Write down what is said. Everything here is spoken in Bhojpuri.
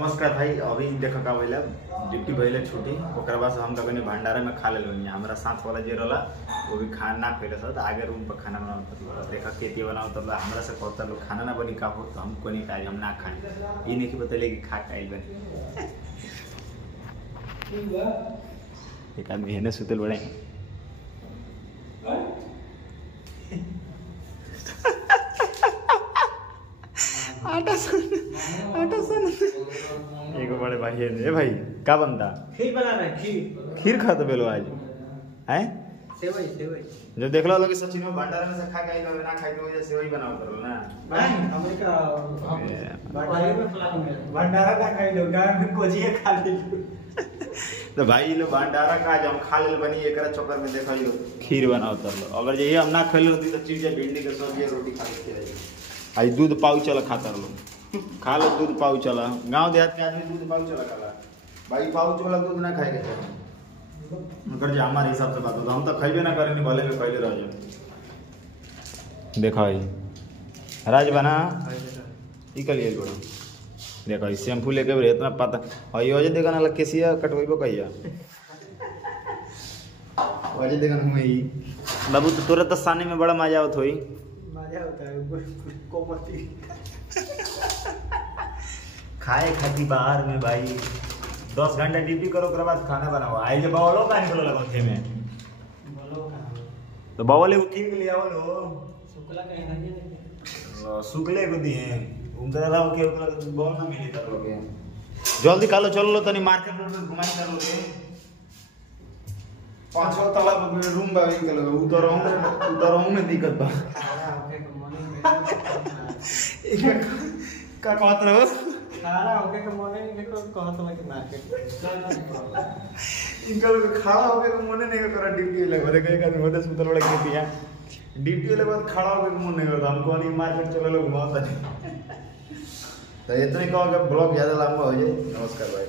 नमस्कार भाई। अभी देखा का भैया ड्यूटी भैया छुट्टी ओकर बाद हम कभी भंडारा में खा ले हमारा साथ वाला जे रहा वो भी खाना ना खैले सर आगे रूम पर खाना बनाओ देखा खेती बनाओ तब हमारा से कहता लोग खाना ना बनी का हो तो हम को नहीं खाए हम ना खाए ये नहीं कि बतले कि खा खाइल बनी एक आदमी है ना सुतल बड़े आटा सन एक बड़े भाई है भाई का बनता खीर बना रहा है खीर खाता बेलो आज हैं सेवई जब देख लो लोग सचिन में भंडारा में से खा के आई तो ना खाई तो वजह से वही बनाओ करो ना भाई हमें का भंडारा में फला भंडारा ना खाई लो गांव में कोजिए खा ले तो भाई लो भंडारा का आज हम खा ले बनी एकरा चक्कर में देखा लो खीर बनाओ तर लो अगर ये हम ना खा ले होती तो चिड़िया भिंडी के सब्जी रोटी खा लेते रही आई दूध पाऊ चला खाता लो खा लो दूध पाऊ चला गांव देहात के आदमी दूध पाऊ चला खाला भाई पाऊ चला दूध ना खाए के मगर जे हमारे हिसाब से बात हो हम तो खाइबे ना करें भले में पहले रह जाए देखा भाई राज बना ई कलिए जोड़ो देखो शैम्पू लेके भी इतना पता और ये वजह देखा ना लग केसिया कटवाइबो कहिया वजह देखा ना ही बाबू तो तुरंत साने में बड़ा मजा आवत होई मजा होता है कोमती खाए खाती बाहर में भाई 10 घंटा ड्यूटी करो के बाद खाना बनाओ आई जे बावलो का निकलो लगो थे में बोलो कहां तो बावले को किंग ले आवलो शुक्ला कहीं नहीं सुकले को दिए उनका रहा के ओकरा बाव ना मिली तर लोगे जल्दी कालो चलो लो तनी मार्केट रोड में घुमाई कर लोगे 5-6 तला रूम बावे के लोगे उतरहूं में दिक्कत बा का कहत रहो खाना होके के मने नहीं देखो कहत मैं कि मार्केट इनका लोग खड़ा होके के मने नहीं करा ड्यूटी लगे रे कहीं आदमी होते सुतल बड़ा के पिया ड्यूटी लगे बाद खड़ा होके के मन नहीं करता हमको नहीं मार्केट चले लोग बहुत अच्छा तो इतने कहो कि ब्लॉग ज्यादा लंबा हो जाए। नमस्कार भाई।